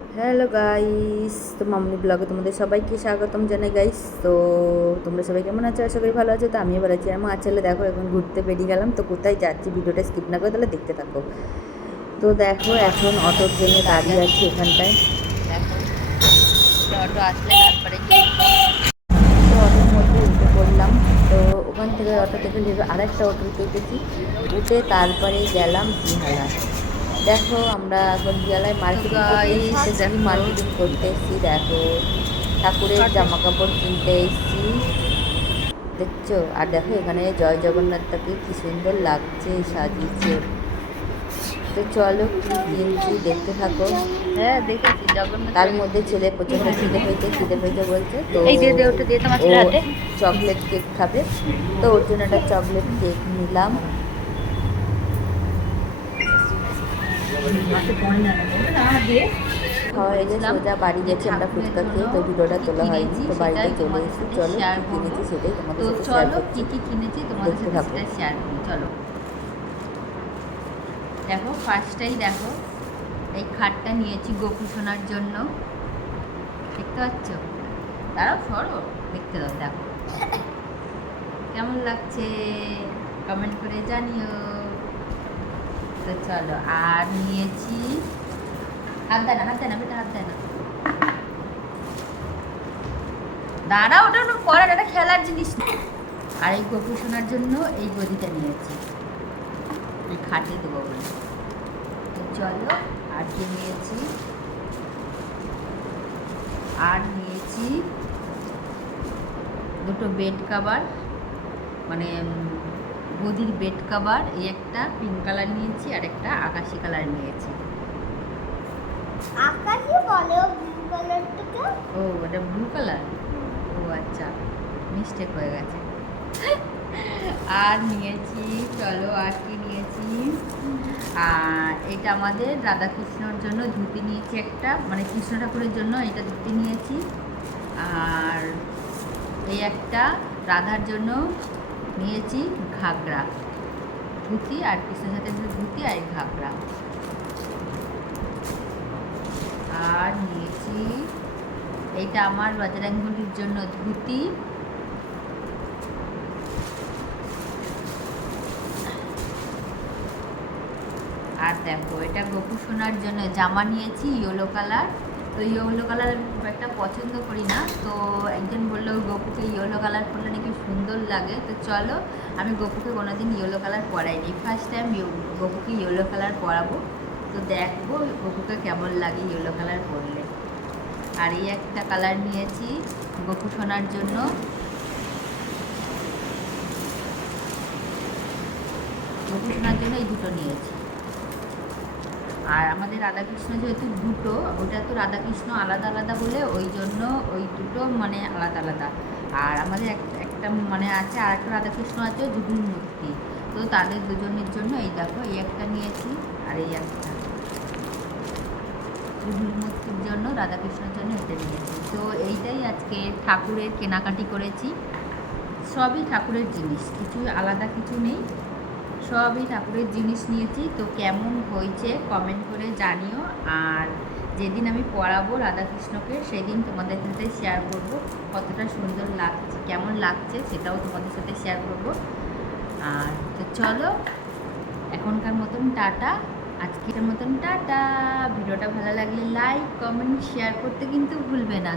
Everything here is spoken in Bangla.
হ্যালো গাইস তো মামনি ব্লগে তোমাদের সবাইকে স্বাগতম জানাই গাইস তো তোমরা সবাই কেমন আছো? আশা করি ভালো আছো। তো আমিও ভালো আছি। আমার ছেলে দেখো এখন ঘুরতে বেরিয়ে গেলাম। তো কোথায় যাচ্ছি? ভিডিওটা স্কিপ না করে তাহলে দেখতে থাকো। তো দেখো এখন অটোর জন্য দাঁড়িয়ে আছি এখানটায়। দেখো অটো আসলে তারপরে তো অটোর মধ্যে উঠে পড়লাম। তো ওখান থেকে অটো থেকে আরেকটা অটোতে উঠেছি। উঠে তারপরে গেলাম দেখো আমরা এখন দিয়ালায় মার্কেটিং করতে এসেছি মার্কেটিং করতে এসেছি দেখো। ঠাকুরের জামা কাপড় কিনতে এসেছি। দেখছ? আর দেখো এখানে জয় জগন্নাথটাকে কি সুন্দর লাগছে সাজিয়েছে। তো চলো কি কিনছি দেখতে থাকো। হ্যাঁ দেখেছি জগন্নাথ তার মধ্যে ছেলে প্রচণ্ড খিদে হয়েছে খিদে হয়েছে বলছে তো চকলেট কেক খাবে। তো ওর জন্য একটা চকলেট কেক নিলাম। খাওয়া হয়ে গেছে সোজা বাড়ি গেছি আমরা ফুচকা খেয়ে তো ভিডিওটা তোলা হয়নি তো বাড়িতে চলে এসেছি। চলো কিনেছি সেটাই তোমাদের সাথে চলো করছি কি কি কিনেছি তোমাদের সাথে সেটা শেয়ার করি চলো। দেখো ফার্স্টটাই দেখো এই খাটটা নিয়েছি গোপু সোনার জন্য। দেখতে পাচ্ছ? দাঁড়াও সরো দেখতে দাও দেখো। কেমন লাগছে? কমেন্ট করে জানিও। তো চলো, আর নিয়েছি হাত দেয় না হাত দেয় না বেটা হাত দেয় না দাঁড়া, ওটা ওটা পড়ার একটা খেলার জিনিস। আর এই গোপু শোনার জন্য এই গদিটা নিয়েছি। এই খাটে দেবো বলে। চলো, আর কি নিয়েছি? আর নিয়েছি দুটো বেড কাভার মানে গদির বেড কাভার এই একটা পিঙ্ক কালার নিয়েছি আর একটা আকাশি কালার নিয়েছি। আকাশি বলে ব্লু কালারটাকে ও ওটা ব্লু কালার ও আচ্ছা মিস্টেক হয়ে গেছে। আর নিয়েছি চলো আর কি নিয়েছি? আর এটা আমাদের রাধাকৃষ্ণর জন্য ধুতি নিয়েছি একটা মানে কৃষ্ণ ঠাকুরের জন্য এটা ধুতি নিয়েছি। আর এই একটা রাধার জন্য নিয়েছি ঘাগরা। ধুতি আর কৃষ্ণের সাথে ধুতি আর ঘাগরা। আর নিয়েছি এইটা আমার বজরাঙ্গুলির জন্য ধুতি। আর দেখো, এটা গোপু সোনার জন্য জামা নিয়েছি ইয়েলো কালার তো ইয়েলো কালার খুব একটা পছন্দ করি না তো একজন বলল, গোপুকে ইয়েলো কালার পরলে নাকি সুন্দর লাগে। তো চলো, আমি গোপুকে কোনোদিন ইয়েলো কালার পরাইনি। ফার্স্ট টাইম গোপুকে ইয়েলো কালার পরাবো। তো দেখব গোপুকে কেমন লাগে ইয়েলো কালার পরলে। আর এই একটা কালার নিয়েছি গোপু শোনার জন্য। গোপু শোনার জন্য এই দুটো নিয়েছি। আর আমাদের রাধাকৃষ্ণ যেহেতু দুটো, ওটা তো রাধাকৃষ্ণ আলাদা আলাদা বলে, ওই জন্য ওই দুটো মানে আলাদা আলাদা। আর আমাদের এক- একটা মানে আছে, আর একটা রাধাকৃষ্ণ আছে যুগুল মূর্তি। তো তাদের দুজনের জন্য এই দেখো, এই একটা নিয়েছি, আর এই একটা। মূর্তির জন্য, রাধাকৃষ্ণের জন্য এটা নিয়েছি। তো এইটাই আজকে ঠাকুরের কেনাকাটি করেছি। সবই ঠাকুরের জিনিস, কিছু আলাদা কিছু নেই। সবই ঠাকুরের জিনিস নিয়েছি। তো কেমন হয়েছে কমেন্ট করে জানিও। আর যেদিন আমি পড়াবো রাধাকৃষ্ণকে, সেদিন তোমাদের সাথে শেয়ার করব কতটা সুন্দর লাগছে, কেমন লাগছে সেটাও তোমাদের সাথে শেয়ার করব। আর তো চলো, এখনকার মতন টাটা, আজকের মতন টাটা। ভিডিওটা ভালো লাগলে লাইক কমেন্ট শেয়ার করতে কিন্তু ভুলবে না।